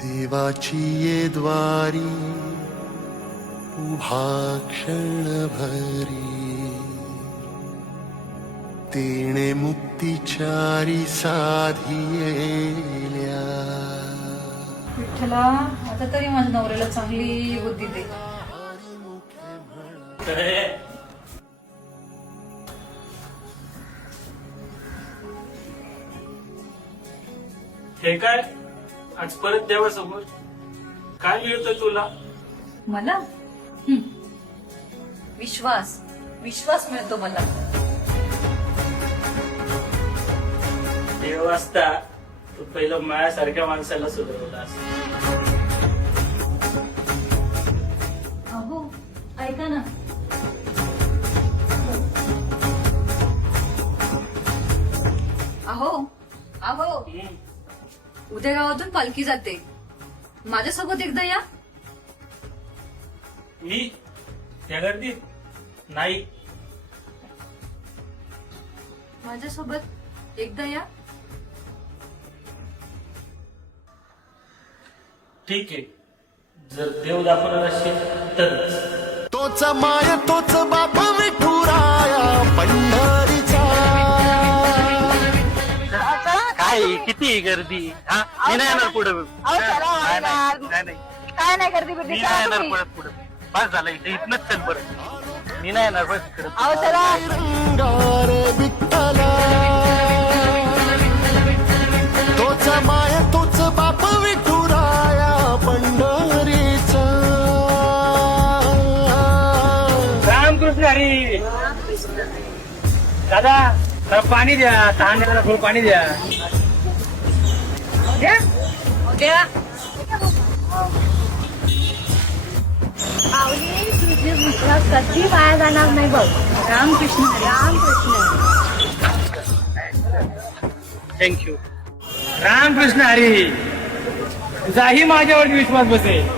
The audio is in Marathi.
देवाची ये द्वारी उभा क्षणभरी तेणे मुक्तिचारी साधियेल्या. विठ्ठला आता तरी माझ्या नवऱ्याला चांगली बुद्धी दे. हे काय आज परत देवासमोर काय मिळतं तुला? मला विश्वास विश्वास मिळतो मला. देव असता तू पहिलं मायासारख्या माणसाला सुधारवलास. अहो ऐका ना. अहो अहो उद्या गावातून पालखी जाते, माझ्यासोबत एकदा या. मी त्या गर्दीत नाही. माझ्यासोबत एकदा या. ठीक आहे, जर देव दाखवणार असेल तरच. तोच माय तोच बाप विठुराया पंढरीचा. काय किती गर्दी? मी नाही येणार पुढे. काय नाही करते मी नाही येणार पुढे पुढे. बस झालं इथे इथनच चल बरं. मी नाही येणार बस इकडे. रंगार विठ्ठला तोच माय तोच बाप विठुराया पंढरीचा. रामकृष्ण हरी. दादा जरा पाणी द्या, तहान द्या, थोडं पाणी द्या. द्या. तुझे विश्वास कधी वाया जाणार नाही बघ. रामकृष्ण रामकृष्ण. थँक्यू. रामकृष्ण हरी. तुझाही माझ्यावरती विश्वास बसेल.